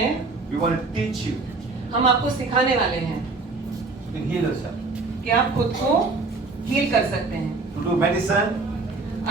We want to teach you. हम आपको सिखाने वाले हैं You can heal yourself. कि आप खुद को हील कर सकते हैं। To do medicine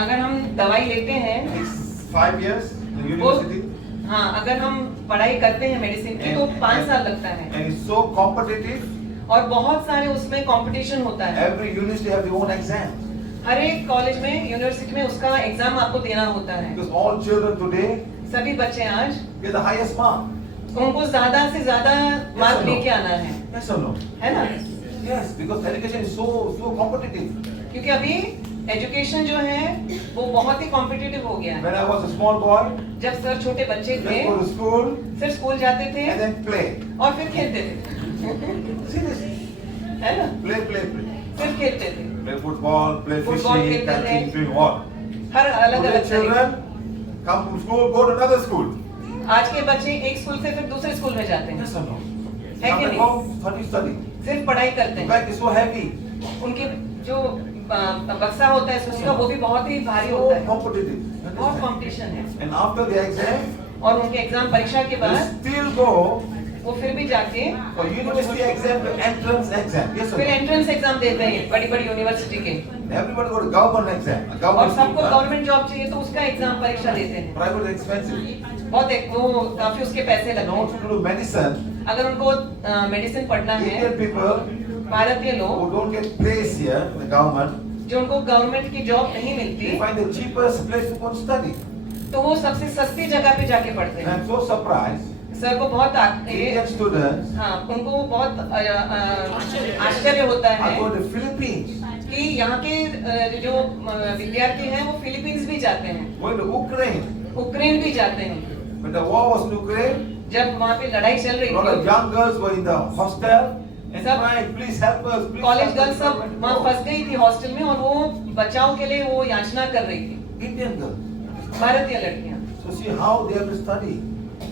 अगर हम दवाई लेते हैं takes 5 years in the वो university. हाँ, अगर हम पढ़ाई करते हैं मेडिसिन की तो 5 साल लगता है And it's so competitive. और बहुत सारे उसमें कंपटीशन होता है। Every university have their own exam. हर एक कॉलेज में यूनिवर्सिटी में उसका एग्जाम आपको देना होता है। Because all children today सभी बच्चे आज get the highest mark. उनको ज्यादा से ज्यादा मार्क or no? लेके आना है, Yes or no? है ना? Yes, because education is so competitive. क्योंकि अभी एजुकेशन जो है वो बहुत ही कॉम्पिटिटिव हो गया है। When I was a small boy, जब सर छोटे बच्चे थे let's go to school सिर्फ स्कूल जाते थे and then play. और फिर खेलते थे, Seriously, है ना? play. सिर्फ खेलते थे, Play football, play Football fishing, खेलते थे। catching, doing what? हर अलग Today अलग तरीके। children come from school, go to another school. आज के बच्चे एक स्कूल से फिर दूसरे स्कूल में जाते हैं, Yes or no? है Come कि back नहीं? home, study. सिर्फ पढ़ाई करते The हैं। bag is so heavy, उनके जो बक्सा होता है उसका वो भी बहुत ही भारी so होता है, competitive. बहुत कंपटीशन है। And after the exam, और उनके एग्जाम परीक्षा के they बाद still go वो फिर भी जाके for university exam, the entrance exam. Yes or फिर no? एंट्रेंस एग्जाम देते हैं बड़ी बड़ी यूनिवर्सिटी के, Everybody go to government exam. A और government सबको school, गवर्नमेंट जॉब चाहिए तो उसका एग्जाम परीक्षा देते हैं। private is expensive. बहुत वो काफी उसके पैसे And लगते also हैं। to do medicine, अगर उनको मेडिसिन पढ़ना है, Indian people भारतीय who लोग don't get place here in the government, जो उनको गवर्नमेंट की जॉब नहीं मिलती they find the cheapest place to go and study. तो वो सबसे सस्ती जगह पे जाके पढ़ते And हैं। I'm so surprised. सर को बहुत Indian students हाँ, उनको बहुत आश्चर्य होता are है going to Philippines, कि यहाँ के जो विद्यार्थी हैं वो फिलीपींस भी जाते हैं, going to Ukraine. यूक्रेन भी जाते हैं। When the war was in Ukraine, जब वहाँ पे लड़ाई चल a रही lot of थी, young girls were in the hostel and सब crying, please help us, please college help girls us. सब वहाँ फंस गई थी हॉस्टल में और वो बचाव के लिए वो याचना कर रही थी, Indian girls. भारतीय लड़कियाँ। So see how they have to study.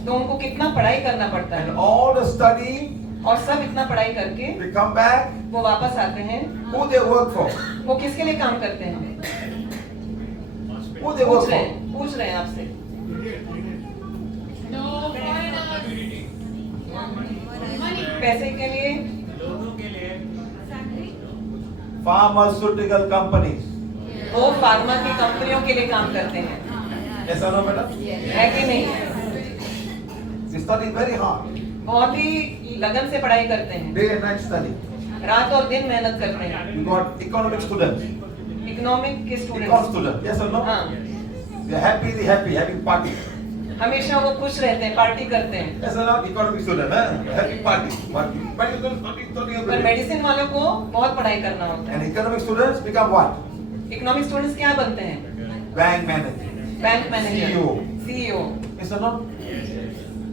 तो उनको कितना पढ़ाई करना पड़ता And है, all the study, और सब इतना पढ़ाई करके they come back, वो वापस आते हैं। who they work for? वो किसके लिए काम करते हैं? Who they work for? पूछ रहे हैं आपसे। पैसे के लिए, Pharmaceutical companies. वो फार्मा की कंपनियों के लिए काम करते हैं, Yes or no, madam? है कि नहीं? They study very hard. बहुत ही लगन से पढ़ाई करते हैं, Day and night study. रात और दिन मेहनत करते हैं। We got economic students. Economic के Econ student, students. Yes or no? हाँ, They're happily happy, having party. हमेशा वो खुश रहते हैं, पार्टी करते हैं। Yes or no? Economic student, huh? Having party. But you don't पर मेडिसिन वालों को बहुत पढ़ाई करना होता है। And economic students become what? Economic students क्या बनते हैं? Bank manager. Bank manager, CEO. CEO, Yes or no?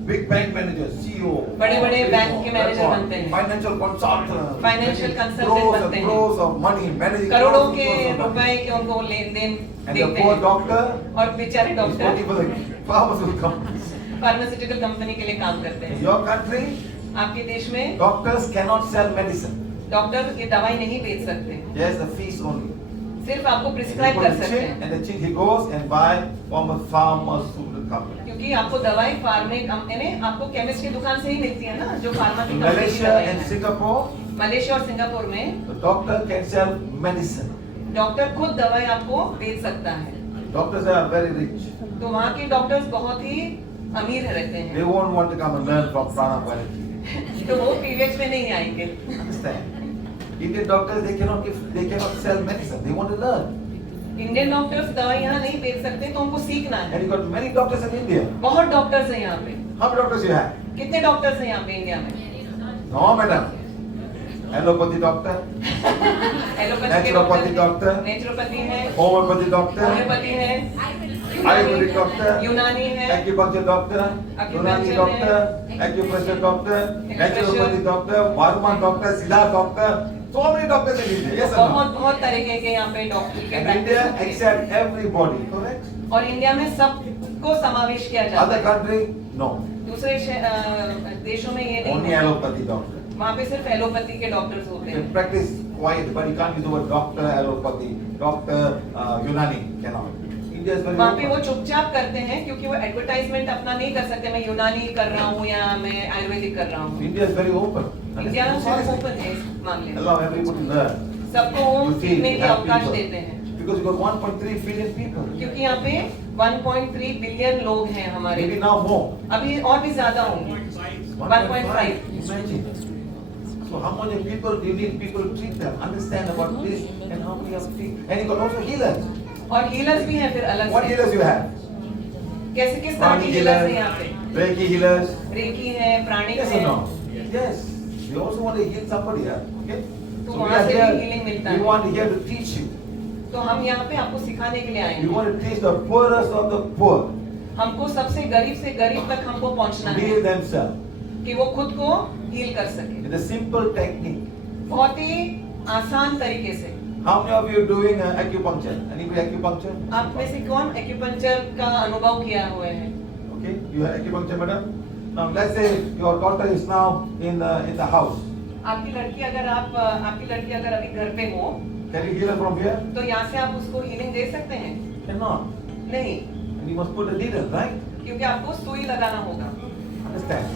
Big bank manager, CEO. बड़े-बड़े बैंक के मैनेजर बनते हैं। Financial consultant. Financial consultant Crores बनते and हैं। crores of money, managing करोड़ों crores के and crores of money. रुपए के उनको लेन देन And the देखते poor हैं। doctor और बेचारे is doctor working for the pharmaceutical companies. Pharmaceutical company के लिए काम करते In हैं। your country, आपके देश में doctors cannot sell medicine. Doctor ये दवाई नहीं बेच सकते, There's the fees only. सिर्फ आपको He प्रिस्क्राइब goes कर to सकते check, हैं, and the check he goes and buy from a pharmaceutical company. क्योंकि आपको दवाई फार्मे कंपनी आपको केमिस्ट की दुकान से ही मिलती है ना, जो फार्मा की In कंपनी की Malaysia दवाई and है। Singapore, मलेशिया और सिंगापुर में the doctor can sell medicine. Doctor खुद दवाई आपको बेच सकता है, Doctors are very rich. तो वहाँ के डॉक्टर्स बहुत ही अमीर रहते They हैं, won't want to come and learn from Pranav. तो वो पीवीएच में नहीं आएंगे। Understand? Indian doctors they cannot sell medicine. They want to learn. Indian doctors दवाई यहाँ नहीं बेच सकते, तो उनको सीखना है। And you got many doctors in India. बहुत डॉक्टर्स हैं यहाँ पे। How many doctors you have? कितने डॉक्टर्स हैं यहाँ पे इंडिया में? No, madam. Allopathy doctor, allopathy के Naturopathy doctor. नेचुरोपैथी है, homeopathy doctor, होम्योपैथी है, Ayurvedic doctor, यूनानी है, acupuncture doctor, Unani doctor, acupressure doctor, naturopathy doctor, Varma doctor, Siddha doctor. So many doctors in India. Yes or no? बहुत बहुत तरीके के यहाँ पे डॉक्टर के And India accept everybody. Correct? और इंडिया में सबको समावेश किया जाता Other है। country, no. दूसरे देशों में ये नहीं Only है, allopathy doctor. वहाँ पे सिर्फ एलोपैथी के डॉक्टर्स होते You can हैं। practice quiet, but you can't use the word doctor allopathy, doctor Unani. Cannot. India is very वहाँ पे वो open. चुपचाप करते हैं क्योंकि वो एडवर्टाइजमेंट अपना नहीं कर सकते, मैं यूनानी कर रहा हूँ या मैं आयुर्वेदिक कर रहा हूँ। India is very open. India बहुत ओपन है इस मामले में, Allow everybody to learn. सबको वो You see, सीखने की have अवकाश people. देते हैं Because you got 1.3 billion people. क्योंकि यहाँ पे 1.3 बिलियन लोग हैं हमारे, Maybe now more. अभी और भी ज्यादा होंगे 1.5। Imagine. So how many people do you need people to treat them, understand about this, and how many of people? And you got also healers. और हीलर्स भी हैं फिर अलग What से। healers you have? कैसे किस तरह Pranic के हीलर्स healers, हैं यहाँ पे? Reiki healers. रेकी है, प्राणिक Yes or है। no? Yes. You also want to heal somebody else. Okay? तो So we वहाँ are से भी here. healing मिलता We है। want here to teach you. तो हम यहाँ पे आपको सिखाने के लिए आए We हैं। want to teach the poorest of the poor हमको सबसे गरीब तक हमको पहुँचना to है heal themselves कि वो खुद को हील कर सके, in a simple technique. बहुत ही आसान तरीके से। How many of you are doing acupuncture? Anybody acupuncture? आप में से कौन एक्यूपंक्चर का अनुभव किया हुए हैं? Okay, you have acupuncture, madam. Now let's say your daughter is now in the house. आपकी लड़की अगर अभी घर पे हो Can you heal her from here? तो यहाँ से आप उसको हीलिंग दे सकते हैं? Cannot. नहीं, And you must put a needle, right? क्योंकि आपको सुई लगाना होगा। Understand?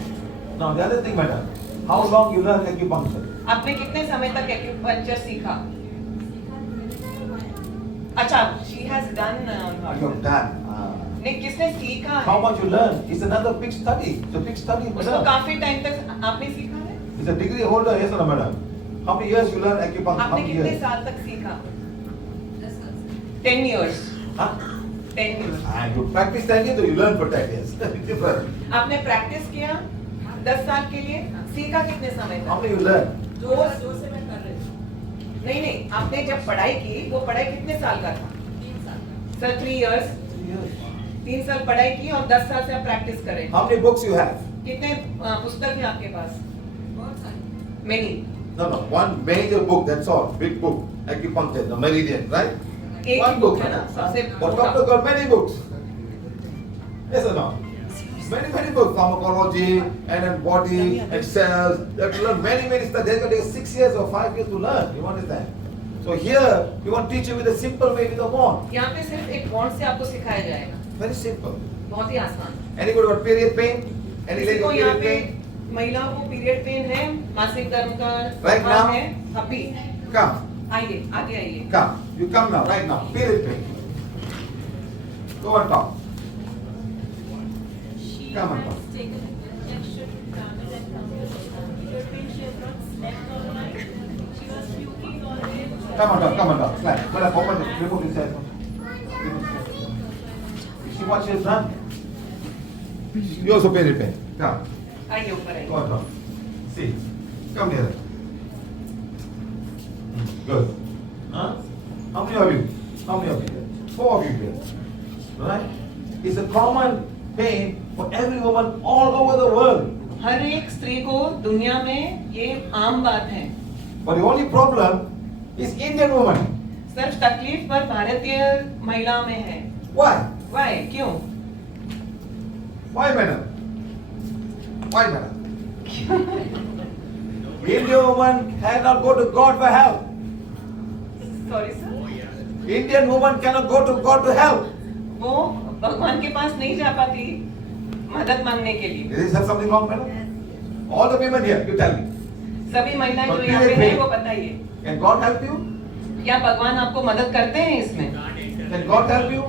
Now the other thing, madam. How long you learn acupuncture? आपने कितने समय तक एक्यूपंक्चर सीखा? अच्छा, she has done You're done. नहीं, किसने सीखा How है? much you learn? It's another big study. It's a big study, उसको madam. काफी टाइम तक आपने सीखा है? It's a degree holder, yes or no, madam? How many years you learn acupuncture? How आपने many कितने years? साल तक सीखा? 10 years. Huh? 10 years. And you practice 10 years or you learn for 10 years? Different. आपने प्रैक्टिस किया 10 साल के लिए, सीखा कितने समय How तक? many you learn? जो से मैं कर रही हूँ। नहीं, आपने जब पढ़ाई की, वो पढ़ाई कितने साल का था? 3 साल। Sir 3 years, 3 years. 3 साल पढ़ाई की और 10 साल से आप प्रैक्टिस कर रहे हैं। How many books you have? कितने पुस्तक हैं आपके पास? बहुत सारे। Many. No, no. One major book, that's all. Big book. Acupuncture, the Meridian, right? एक One ही book. book है ना, सबसे But मोटा। doctor got many books. Yes or no? Many, many books. Pharmacology, and then body, and cells. They have to learn many, many stuff. They're going to take 6 years or 5 years to learn. You understand? So here, we want to teach you with a simple way with a wand. यहाँ पे सिर्फ एक wand से आपको सिखाया जाएगा, Very simple. बहुत ही आसान। Anybody got period pain? Any किसी lady को got यहाँ period पे pain? महिलाओं को पीरियड पेन है, मासिक धर्म का Right तूफान now? है, अभी Come. आइए, आगे आइए। Come. You come now, right now. Period pain. Go on top. She Come on, has come. taken injection, travel and period pain. She has not slept all night. She was puking all day. Come on, come on, slide. Well, I've opened it. Remove this head. You see what she has done? You also period pain. Come. आइए ऊपर आइए। Go on top. See. Come here. Good. Huh? How many of you? How many of you here? 4 of you here. Right? It's a common pain for every woman all over the world. हर एक स्त्री को दुनिया में ये आम बात है। But the only problem is Indian woman. सिर्फ तकलीफ पर भारतीय महिला में है। Why? Why? क्यों? Why, madam? Why, madam? Indian woman cannot go to God for help. Sorry sir? Indian woman cannot go to God to help. वो भगवान के पास नहीं जा पाती मदद मांगने के लिए। Is there something wrong, madam? All the women here, you tell me. सभी महिलाएं जो But यहाँ पे period हैं pain. वो बताइए, Can God help you? क्या भगवान आपको मदद करते हैं इसमें? Can God help you?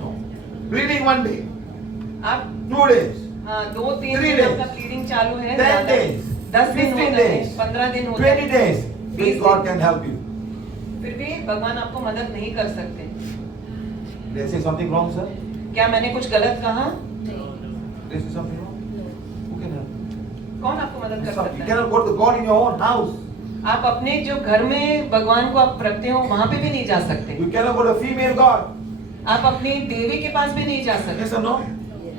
No. Bleeding one day, आप 2 days, हाँ 2-3 3 दिन days, आपका ब्लीडिंग चालू है, 10 days, 10 दिन 15 होता है, days, 15 दिन होता 20 है, days. Please God can help you. फिर भी भगवान आपको मदद नहीं कर सकते। Did I say something wrong, sir? क्या मैंने कुछ गलत कहा? Did I say something wrong? Who can help? कौन आपको मदद कर You सकता है? cannot go to God in your own house. आप अपने जो घर में भगवान को आप रखते हो वहां पे भी नहीं जा सकते। You cannot go to female God. आप अपनी देवी के पास भी नहीं जा सकते। Yes or no?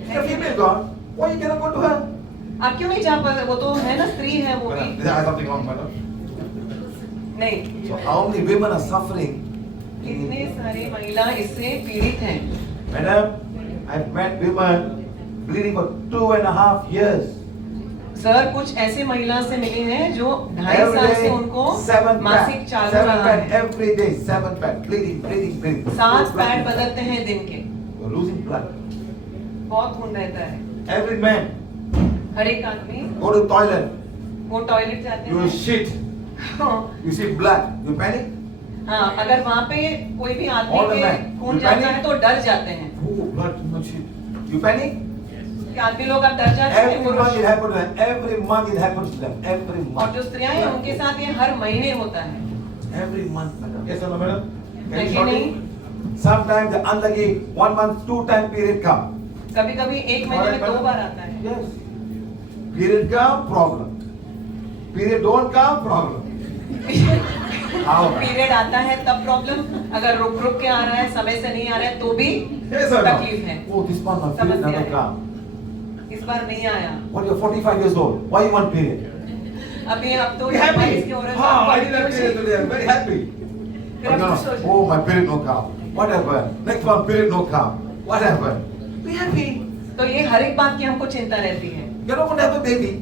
She's a female God. Why you cannot go to her? आप क्यों नहीं जा पाते? वो तो है ना, स्त्री है वो Madam, भी। did I have something wrong, madam? नहीं, So how many women are suffering? कितने सारे महिला इससे पीड़ित हैं। Madam, I've met women bleeding for 2.5 years. Sir कुछ ऐसे महिला से मिले हैं जो 2.5 Every साल से day, उनको 7 मासिक pad. चालू 7 रहा pad है। every day. 7 pad. Bleeding. 7 pad बदलते हैं दिन के। You're losing blood. बहुत खून रहता है। Every man हर एक आदमी go to toilet. वो टॉयलेट जाते You हैं। shit. You see blood. You panic. हाँ, अगर वहाँ पे कोई भी आदमी All the के men. खून You जाता panic? है तो डर जाते हैं। Oh, blood, too much shit. You panic? कि आदमी लोग अब डर जाते हैं Every month पुरुष। it happens to them. Every month it happens to them. Every और month. जो स्त्रियां हैं उनके साथ ये हर महीने होता है। Every month, madam. Yes or no, madam? Can है you कि short नहीं? it? Sometimes the unlucky 1 month, 2 time period come. कभी-कभी एक महीने में 2 बार आता है। Yes. Period come, problem. Period don't come, problem. How? Period आता है तब प्रॉब्लम, अगर रुक रुक के आ रहा है, समय से नहीं आ रहा है तो भी Yes or no? तकलीफ है। Oh, this month my period समस्या never है। come. इस बार नहीं आया। When you're 45 years old, why you want period? अभी अब तो Be happy. 22 की औरत Ah, आपको I didn't have अभी period today. I'm very happy. फिर आप No, खुश हो no. जाओ। Oh, my period no come. What happened? Next month period no come. What happened? Be happy. तो ये हर एक बात की हमको चिंता रहती है। You're not going to have a baby.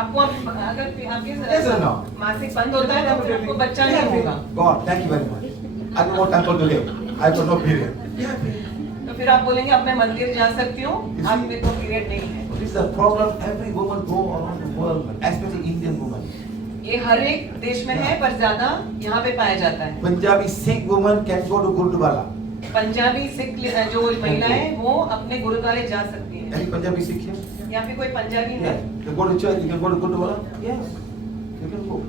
आपको अगर आपके Yes or no? मासिक बंद होता है तो फिर आपको बच्चा Be नहीं happy. होगा। God, thank you very much. I don't want temple today. I got no period. Be happy. तो फिर आप बोलेंगे अब मैं मंदिर जा सकती हूँ, You आज see? मेरे को पीरियड नहीं है। This is a problem every woman go around the world, especially Indian woman. ये हर एक देश में है पर ज्यादा यहाँ पे पाया जाता है। Punjabi Sikh woman can go to Gurdwara. Punjabi Sikh जो महिलाएं वो अपने गुरुद्वारे जा सकती हैं। Any Punjabi Sikh here? या फिर कोई पंजाबी है? Yeah. You go to church, you can go to Gurdwara? Yes. You can go.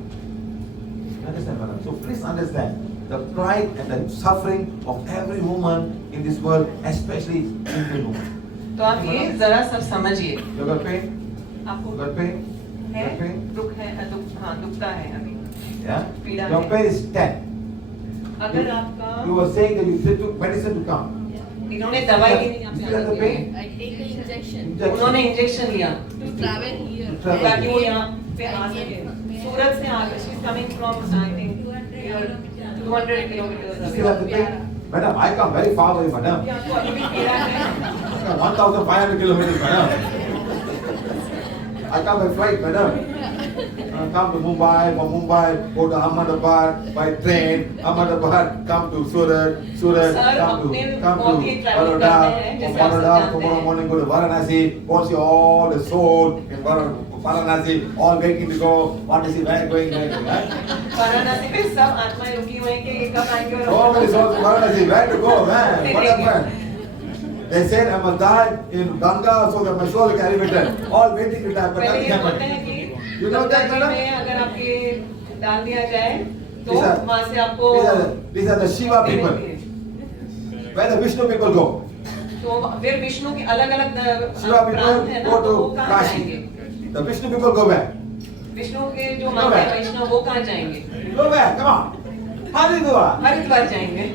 Understand, madam? So please understand the pride and the suffering of every woman in this world, especially Indian woman. तो आप ये जरा सब समझिए। You got pain? आपको You got pain? है You got pain? दुख है हाँ दुखता है अभी। Yeah? पीड़ा Your है। pain is 10. अगर You आपका were saying that you took medicine to come. इन्होंने दवाई दी नहीं You आपके still have the आने के pain? लिए। I take an injection उन्होंने इंजेक्शन लिया to travel here. To travel. ताकि वो यहाँ पे आ सके। सूरत से आ गए। She's coming from I think 200 kilometers You still have the away। pain? Madam, I come very far away, madam. क्या आपको अभी भी पीड़ा है? I come 1,500 kilometers, madam. I come by flight, madam. Come to Mumbai, from Mumbai, go to Ahmedabad by train, Ahmedabad, come to Surat, Surat, Sir, come अपने to बहुत ही travel Baroda, करते हैं, from जैसे आप सब Baroda, जानते tomorrow हैं। morning go to Varanasi, go see all the soul in Varanasi, all waiting to go, want to see where going, right? Varanasi में सब आत्माएं रुकी हुई हैं कि ये कब आएंगे So और many souls in Varanasi, where to go, man? What happened? They said I must die in Ganga so that my soul can be returned. All waiting to die, but पहले nothing ये बोलते हैं happened. कि You know that, Ganga ji madam? में अगर आपके डाल दिया जाए तो These are- वहाँ से आपको These are the Shiva मुक्ति people. मिलती है। Where the Vishnu people go. तो फिर विष्णु की अलग अलग Shiva प्रांत है people ना, go तो वो to कहाँ Kashi. जाएंगे? The Vishnu people go where? Vishnu के जो Go मानते हैं back. वैष्णव वो कहाँ जाएंगे? Go where? Come on. Haridwar. Haridwar जाएंगे,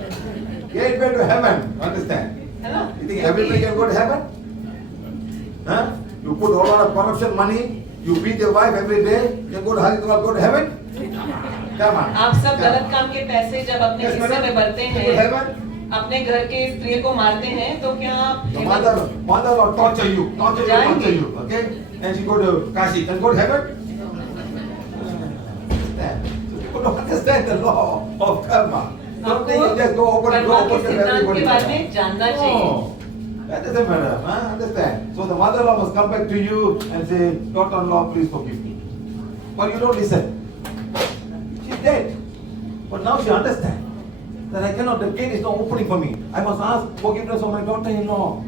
Gateway to heaven. Understand? है ना? You think everybody can go to heaven? Huh? You put all lot of corruption money, you beat your wife every day, you can go to Haridwar, go to heaven? Come on. आप सब Come गलत on. काम के पैसे जब अपने Yes, हिस्से madam. में भरते Go to हैं, heaven? अपने घर के स्त्री को मारते हैं तो क्या The mother will torture you, जाएंगे। okay? And she go to Kashi, can go to heaven? Understand? So people don't understand the law of karma. Don't think you just go open the door, Karma के open to सिद्धांत everybody. के बारे में जानना चाहिए। No, that doesn't matter, huh? Understand? So the mother-in-law must come back to you and say, daughter-in-law, please forgive me. But you don't listen. She's dead. But now she understands that I cannot, the gate is not opening for me. I must ask forgiveness of my daughter-in-law.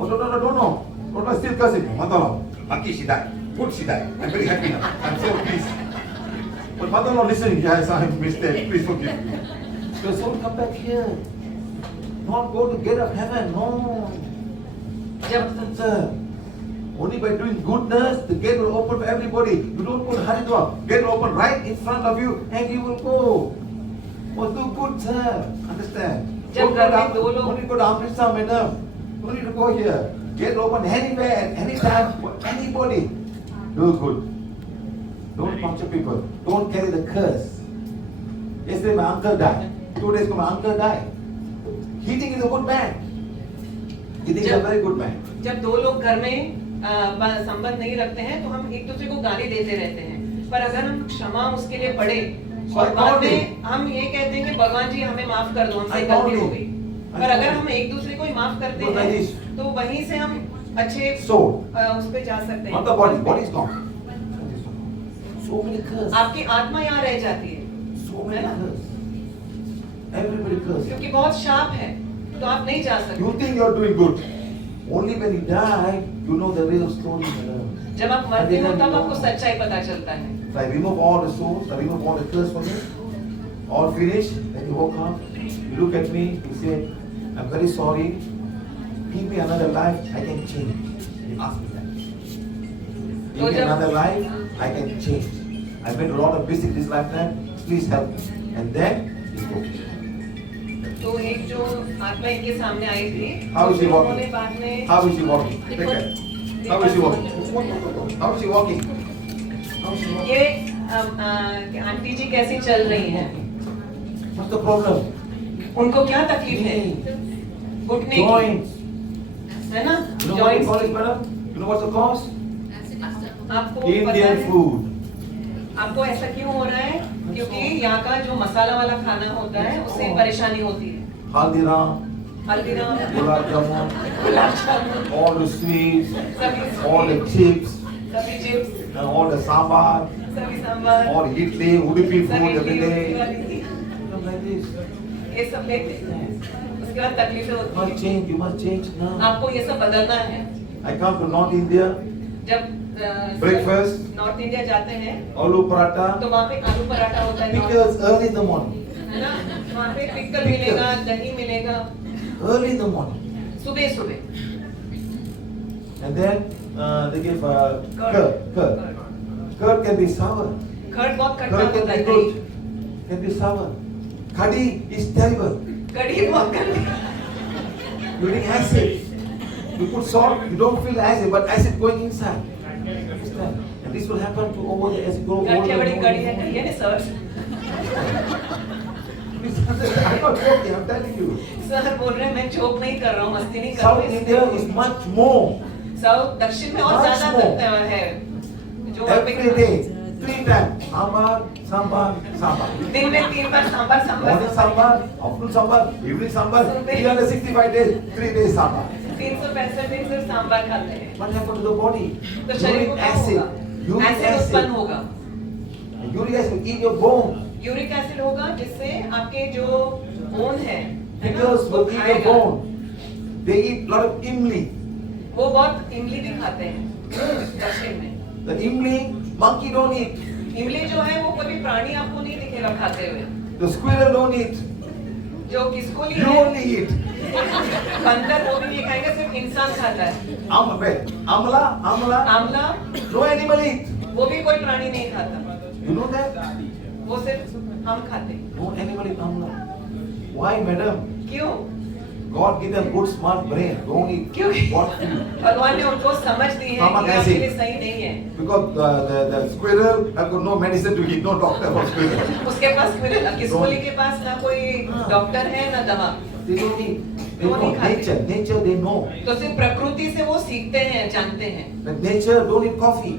Oh, no. Daughter is still cursing me. Mother-in-law, lucky she died. Good she died. I'm very happy now. I'm so pleased. But mother-in-law listening, yes, I have mistake. Please forgive me. Your soul come back here. Not go to gate of heaven. No. जब Sir, only by doing goodness, the gate will open for everybody. You don't go to Haridwar. Gate will open right in front of you and you will go. Must do good, sir. Understand? जब घर में दो लोग- Only go to Amritsar, madam. Don't need to go here. Gate will open anywhere, anytime, for anybody. Do good. Don't torture people. Don't carry the curse. Yesterday my uncle died. 2 days ago my uncle died. He think he's a good man. He thinks he's a very good man. जब दो लोग घर में संबंध नहीं रखते हैं तो हम एक दूसरे को गाली देते रहते हैं, पर अगर हम क्षमा उसके लिए पढ़े और बाद में हम ये कहते हैं कि भगवान जी हमें माफ कर दो, हमसे गलती हो गई, पर अगर हम एक दूसरे को ही माफ करते हैं तो वहीं से हम अच्छे उस पे जा सकते हैं। Not the body. Body is gone. So many curse. आपकी आत्मा यहाँ रह जाती है, So many curse. Everybody curse. क्योंकि बहुत शाप है, तो आप नहीं जा सकते। You think you are doing good. Only when you die, you know the real story. जब आप मरते हो तब आपको सच्चाई पता चलता है। So I remove all the souls, I remove all the curse from you. All finished. Then you walk up. You look at me. You say, I'm very sorry. Give me another life. I can change. You ask me that. Give me another life. I can change. I made a lot of mistakes this lifetime. Please help me. And then you go. तो एक जो आत्मा इनके सामने आई थी, How is she walking? उन्होंने बाद में How is she walking? Take care. How is she walking? How is she walking? How is she walking? ये आंटी जी कैसी चल रही हैं? What's the problem? उनको क्या तकलीफ है? घुटने की, Joints. है ना? You know what the Joints cause is, की। madam? You know what's the cause? आपको पता Indian है? food. आपको ऐसा क्यों हो रहा है? क्योंकि यहाँ का जो मसाला वाला खाना होता है उससे परेशानी होती है। Haldiram, Haldiram, gulab jamun, gulab jamun, all the sweets, सभी all the chips, सभी chips, and all the sambar, सभी सांभर, all idli, Udupi सभी food every इडली day. वाली, Something like this. ये सब लेते हैं। उसके बाद तकलीफें You होती must हैं। change. You must change now. आपको ये सब बदलना है। I come to North India, जब breakfast, नॉर्थ इंडिया जाते हैं aloo paratha, तो वहाँ पे आलू पराठा होता है, pickles early in the morning. है ना? वहाँ पे पिकल मिलेगा, दही मिलेगा, Early in the morning. सुबह सुबह। And then they give curd. Curd. Curd can be sour. Curd बहुत खट्टा Curd होता can है, be दही। good. Can be sour. Khadi is terrible. कढ़ी बहुत खट्टी। You drink acid. You put salt, you don't feel acid, but acid going inside. Understand? And this will happen to over the as you grow older. क्या बड़ी and कढ़ी है, older. कहिए ना sir. Please understand, I'm not joking, I'm telling you. Sir बोल रहे हैं मैं joke नहीं कर रहा हूँ, मस्ती नहीं कर South रहा हूँ। India is much more. South दक्षिण में और Much ज्यादा more. करते है जो वहाँ पे Every day, 3 times. Sambar, sambar, sambar. दिन में 3 बार sambar Morning sambar sambar, afternoon sambar, evening sambar, 365 days, 3 days sambar. 365 दिन सिर्फ सांभर खाते हैं What happened to the body? तो शरीर को Uric क्या acid. होगा? Uric एसिड उत्पन्न acid. होगा। Uric acid will eat your bone. Uric acid होगा जिससे आपके जो बोन है ना, Pickles वो will eat your खाएगा। bone. They eat lot of imli. वो बहुत इमली भी खाते हैं दक्षिण में। The imli, monkey don't eat. इमली जो है वो कोई भी प्राणी आपको नहीं दिखेगा खाते हुए। The squirrel don't eat. जो किसकोली You है, only eat. बंदर वो भी नहीं खाएगा, सिर्फ इंसान खाता है। Amla, आंवला no animal eat. वो भी कोई प्राणी नहीं खाता, You know that? वो सिर्फ हम खाते हैं। No animal eat amla. Why, madam? क्यों? God give them good smart brain. Don't eat क्योंकि what food. भगवान ने उनको समझ दी है समझ कि ऐसे। आपके लिए सही नहीं है। Because the squirrel have got no medicine to eat, no doctor for squirrel. उसके पास किसकोली के पास ना कोई डॉक्टर है ना दवा, They don't eat. They Don't know eat खाते। nature they know. तो सिर्फ प्रकृति से वो सीखते हैं, जानते हैं। But nature don't eat coffee.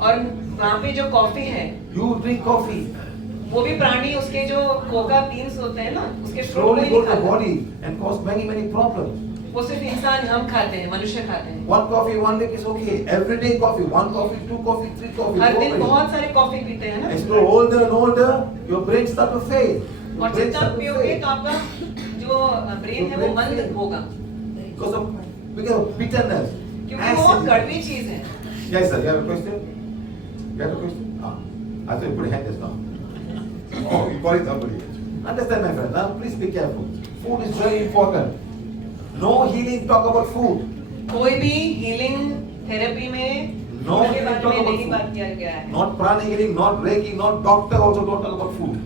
और वहाँ पे जो कॉफी है You drink coffee. वो भी प्राणी उसके जो कोका बीन्स होते हैं ना उसके फ्रूट Slowly नहीं go to the खाता। body and cause many problems. वो सिर्फ इंसान हम खाते हैं, मनुष्य खाते हैं। One coffee one day is okay. Every day coffee, one coffee, 2 coffee, 3 coffee. हर दिन Okay. बहुत सारे कॉफी पीते हैं As you ना। grow older and older, your brain start to fade. Your और brain जितना start to पियोगे fade. तो आपका जो ब्रेन है वो मंद होगा, Because of bitterness. क्योंकि वो बहुत कड़वी चीज है। Yes, sir. You have a question? You have a question? I thought you put your hand just now. Oh, you calling somebody. Understand, my friend. Now, please be careful. Food is very important. No healing talk about food. कोई भी healing therapy में No food के healing बारे talk में about नहीं food. बात किया गया है। Not prana healing, not reiki, not doctor also don't talk about food.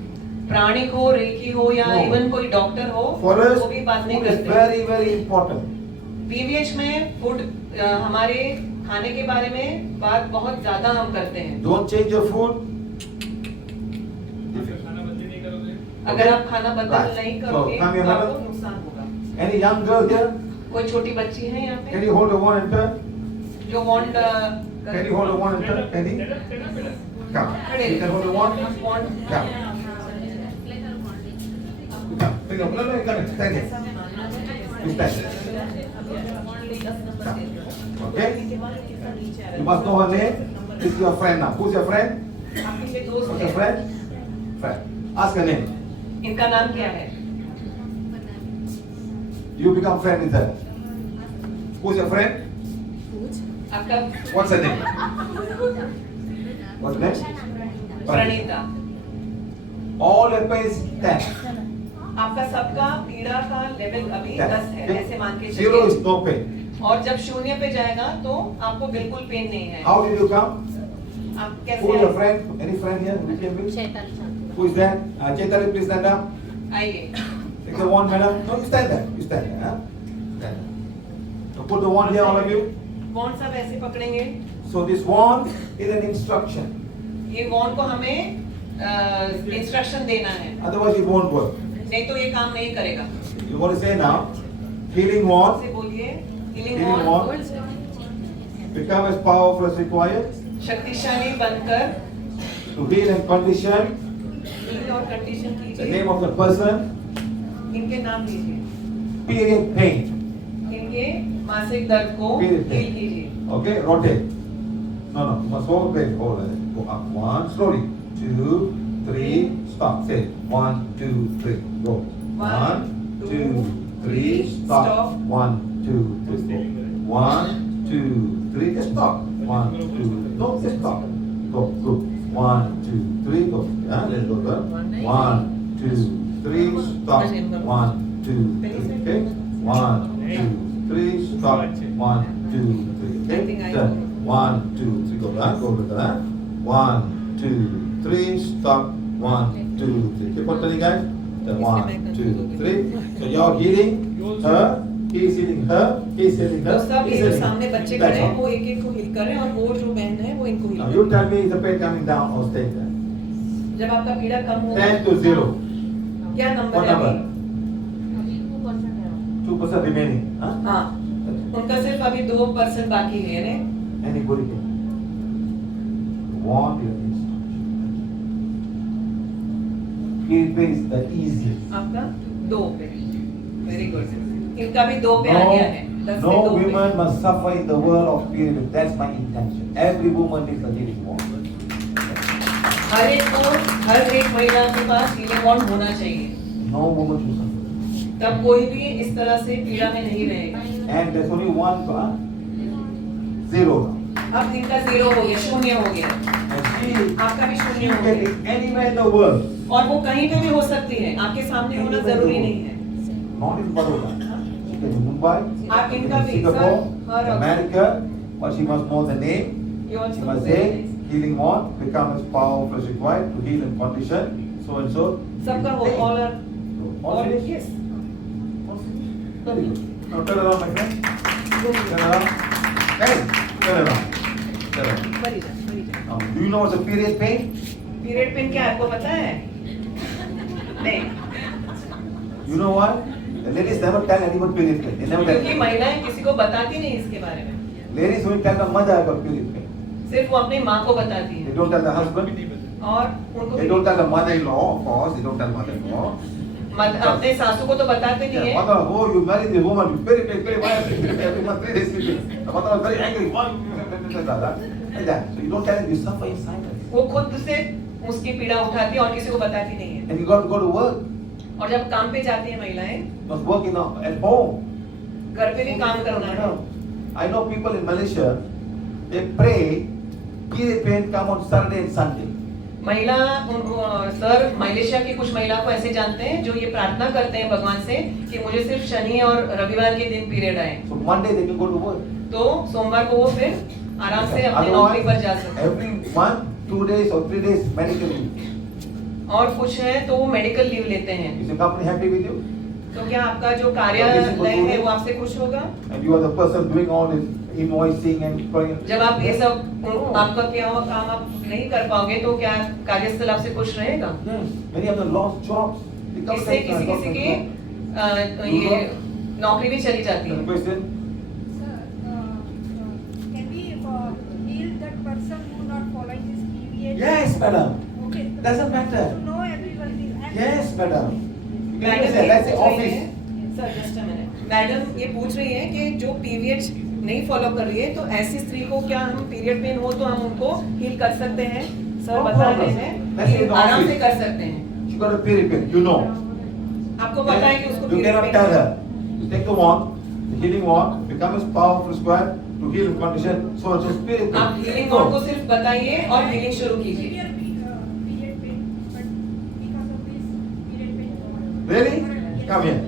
प्राणिक हो, रेकी हो या No. इवन कोई डॉक्टर हो, For us, वो भी बात नहीं food is करते। very important. पीवीएच में फूड हमारे खाने के बारे में बात बहुत ज्यादा हम करते हैं। Don't change your food. अगर आप खाना बदल Right. नहीं So, करोगे come here, तो आपको madam. नुकसान होगा। Any young girl here? कोई छोटी बच्ची है यहाँ Can पे? you hold the one and turn? जो wand Can you hold the wand and turn? Can you? Come. खड़े You can hold the wand? wand Come. Come. Pick up. No, you can't. Stand here. You stand. Come. Okay? You must know her name. This is your friend now. Who's your friend? आपके दोस्त Who's हैं। your friend? Friend. Ask her name. इनका नाम क्या है? You become friend with her. Who's your friend? आपका What's her name? What's her name? Pranita. All your pay is 10. आपका सबका पीड़ा का लेवल अभी 10 है, ऐसे मान के Zero is चलिए। no pain. और जब शून्य पे जाएगा तो आपको बिल्कुल पेन नहीं है। How did you come? आप Who कैसे is your आए? friend? Any friend here who came with? Who is that? Chaitanya, please stand up. आइए। Take the wand, madam. No, you stand there. You stand there. Huh? Stand there. So put the wand here, all of you. वॉन्ड सब ऐसे पकड़ेंगे। So this wand is an instruction. ये वॉन्ड को हमें instruction देना है, Otherwise it won't work. नहीं तो ये काम नहीं करेगा। You want to say now, healing wand, से बोलिए, healing healing wand, wand, become as powerful as required शक्तिशाली बनकर to heal and condition heal और कंडीशन the कीजिए। name of the person, इनके नाम लीजिए, period pain. इनके मासिक दर्द को Period हील pain. कीजिए। Okay, rotate. No, you must hold back. Hold it. Go up. 1, slowly. 2, 3, stop. Say 1, 2, 3. Go. 1, 2, 3, stop. 1, 2, 3. Go. 1, 2, 3. Just stop. 1, 2. No, just stop. Go. Good. 1, 2, 3. Go. Yeah, let's go. Good. 1, 2, 3. Stop. 1, 2, 3. Okay. 1, 2, 3. Stop. 1, 2, 3. Okay. Done. 1, 2, 3. Go back. Go back. 1, 2, 3. Stop. 1, 2, 3. Keep on telling guys. Then 1, 2, 3. So you're healing her. He's healing her. He's healing her. तो सब He's ये जो healing सामने her. बच्चे That's खड़े हैं all. वो एक एक को हील कर रहे हैं और वो जो बहन है वो इनको हील Now कर you tell me is the pain coming down or staying there? रही है। जब आपका पीड़ा कम होगा 10 to 0. क्या नंबर What है number? अभी? 2% remaining. Huh? हाँ, उनका सिर्फ अभी 2% बाकी है ने। Anybody can. Want your instruction. It is the easiest. आपका 2 पे, वेरी गुड। इनका भी 2 पे आ गया है, 10 No से 2 पे। women must suffer in the world of period. That's my intention. Every woman needs a healing wand. हर एक को, हर एक महिला के पास हीलिंग वॉन्ड होना चाहिए, No woman should suffer. तब कोई भी इस तरह से पीड़ा में नहीं रहेगा। And there's only one, 0 now. अब इनका 0 हो गया, शून्य हो गया, And आपका भी she शून्य हो can गया। be anywhere in the world. और वो कहीं पे भी हो सकती है, आपके सामने होना जरूरी नहीं है। Not in Baroda. She can be Mumbai, आप she इनका can be भी Singapore, her America, but she must know the name. You also She must very say, nice. healing wand, become as powerful as required to heal and condition, so and so. सबका वो Pain. All All all finished? Yes. Very good. Now turn around, my friend. Turn around. Hey, turn around. Turn around. Now, do you know what's a period pain? Period pain क्या आपको पता है? नहीं, You know what? The ladies never tell anyone period pain. They never tell. क्योंकि महिलाएं किसी को बताती नहीं इसके बारे में, Ladies only tell the mother about period pain. सिर्फ वो अपनी माँ को बताती They है don't tell the husband. और उनको They don't tell the mother-in-law, of course. They don't tell mother-in-law. अपने सासू को तो बताते नहीं Yeah, है। mother, oh, you married this woman, you very, very, very violent. Every month, 3 days sleeping. The mother was very angry. Why? Like that. So you don't tell them, you suffer in silence. वो खुद से उसकी पीड़ा उठाती है और किसी को बताती नहीं है। And you got to go to work. और जब काम पे जाती है महिलाएं, You must work at home. घर पे भी काम करना है। I know people in Malaysia, they pray, period pain come on Saturday and Sunday. महिला सर मलेशिया की कुछ महिला को ऐसे जानते हैं जो ये प्रार्थना करते हैं भगवान से कि मुझे सिर्फ शनि और रविवार के दिन पीरियड आए, So Monday they can go to work. तो सोमवार को वो फिर आराम से अपनी नौकरी पर जा सकते हैं। Every month, 2 days or 3 days medical leave. और कुछ है तो वो मेडिकल लीव लेते हैं। Is the company happy with you? तो क्या आपका जो कार्यालय है वो आपसे खुश होगा? And you are the person doing all this invoicing and जब आप ये सब आपका किया हुआ काम आप नहीं कर पाओगे तो क्या कार्यस्थल आपसे खुश रहेगा? Many of them lost jobs. इससे किसी की ये नौकरी भी चली जाती है। Question? Can we madam. Okay. Doesn't matter. To know everyone is. and- Yes, madam. You can madam say, ये let's say पूछ रही office. है sir just a minute madam ये पूछ रही है कि जो पीरियड नहीं फॉलो कर रही है तो ऐसी स्त्री को क्या हम पीरियड पेन हो तो हम उनको हील कर सकते हैं सर No बता रहे problem. हैं Let's say कि in the आराम office. से कर सकते हैं She got a period pain. You know. आपको पता है कि उसको You period cannot pain tell her. You take the wand, the healing wand, become a powerful square to heal the condition. So it's a spirit pain. आप healing No. Ward को सिर्फ बताइए और हीलिंग शुरू कीजिए Period pain, but because of this period pain. Really? Yes. Come here.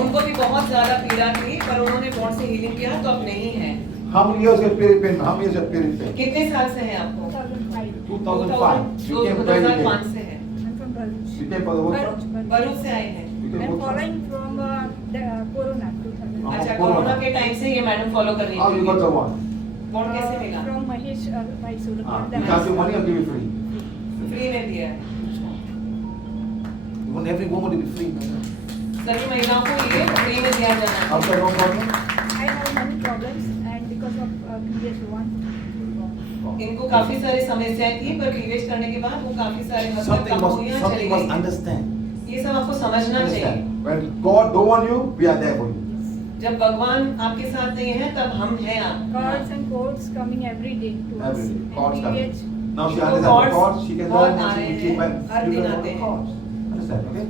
उनको भी बहुत ज्यादा पीड़ा थी पर उन्होंने बॉन्ड से हीलिंग किया तो अब नहीं है How many years you have period pain? How many years you have period pain? कितने साल से है आपको 2005. 2005. You came very 2005 late. से है I'm from Bharuch. You came for the workshop? Bharuch. Bharuch से आए हैं You came I'm workshop? following from the Corona 2000. अच्छा कोरोना। कोरोना के टाइम से ये मैडम फॉलो कर रही How you got the है wand? बॉन्ड कैसे मिला From Mahesh Mysore. You charge you money or give it free? Free में दिया है You want every woman to be free. man. सभी महिलाओं को ये फ्री में दिया जाना है After no problem? I have many problems and because of previous one. इनको काफी सारी समस्याएं थी पर पीरियड्स करने के बाद वो काफी सारे हद तक Something कम हुई और must चली गई understand. ये सब आपको समझना चाहिए Understand. When God don't want you, we are there for you. जब भगवान आपके साथ नहीं है तब हम हैं आप Cards and codes coming every day to us. Every day. And Cards coming. periods. Now she So understands the gods cards, she can बहुत learn आ and रहे she हैं, can हर दिन learn आते the हैं। cards. Understand, okay?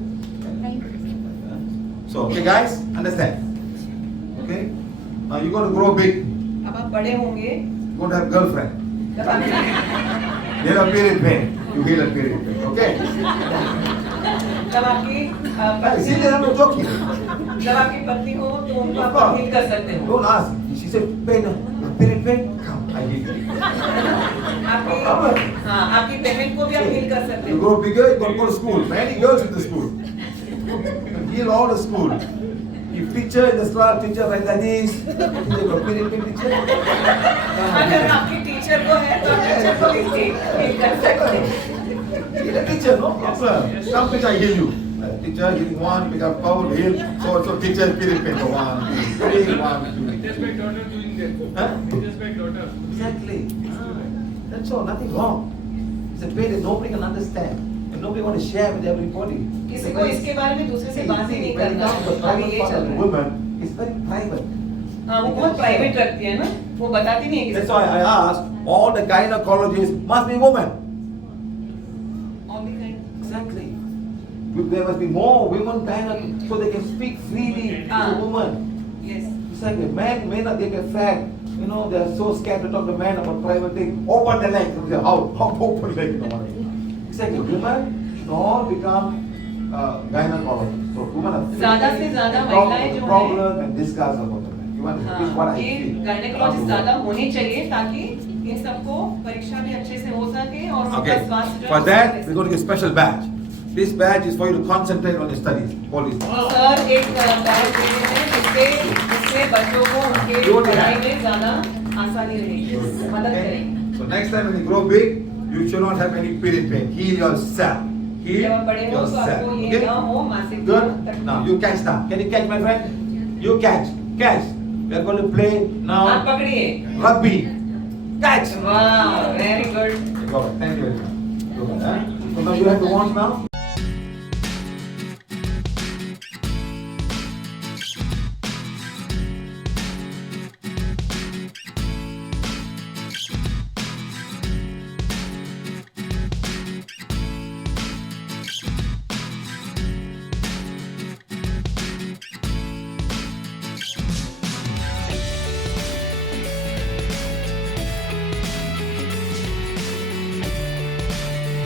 Thank you. So, okay guys, understand. Okay? Now you're going to grow big. अब आप बड़े होंगे You're going to have girlfriend. तब आप- You have a period pain. You heal a period pain. Okay? जब आपकी Hey, seriously, I'm not joking. जब आपकी पत्नी हो तो उनको Of आप course. हील कर सकते हो Don't ask. She said, pain, period pain. Come, I heal you. आपकी हाँ आपकी पेमेंट को भी आप हील कर सकते You हो grow bigger, you're going to go to school. Many girls in the school. You heal all the school. If teacher in the class, teacher like this, teacher got period pain, teacher. अगर आपकी teacher को है तो teacher को भी heal कर सकते हैं Heal a teacher, no problem. Some teacher heal you. Teacher healing one, pick up power, heal. So teacher period pain. So 1, 2, 3, 1, 2, 3. Just my daughter doing that. Huh? Just my daughter. Exactly. That's all, nothing wrong. It's a pain that nobody can understand. And nobody want to share with everybody. किसी को इसके बारे में दूसरे से बात ही नहीं When it करना comes to the अभी private ये part चल of the रहा है woman, it's very private. हाँ वो बहुत प्राइवेट रखती है ना वो बताती नहीं है किसी That's why I asked, all the gynecologists must be women. All the kind. Exactly. There must be more women gynecologists so they can speak freely to Ah. women. Yes. Exactly. Men may not take a fact. You know, they're so scared to talk to men about private things. Open the leg. They say, how open leg? You know what I mean? Exactly. Women should all become gynecologists. So women are free ज़्यादा से ज़्यादा to talk महिलाएं about the जो हैं- problem and discuss about the men. You understand? This is what हाँ I ये feel. Gynaecologist ज़्यादा होनी चाहिए ताकि इन सबको परीक्षा भी अच्छे से हो सके और उनका Okay. स्वास्थ्य जो For है that, वो we're going to get a special badge. This badge is for you to concentrate on your studies. Police. Sir एक बैच दे रहे हैं जिससे बच्चों को उनके जो भी है। पढ़ाई में ज़्यादा आसानी रहेगी मदद Okay? करेगी So next time when you grow big, you should not have any period pain. Heal yourself. Heal जब आप बड़े हो तो yourself. आपको ये Okay? ना हो मासिक Good. तक Now you catch now. Can you catch, my friend? You catch. Catch. We are going to play आप now पकड़िए rugby. Catch. वाह very good Go. Thank you very much. Good, huh? So now you have the wands now.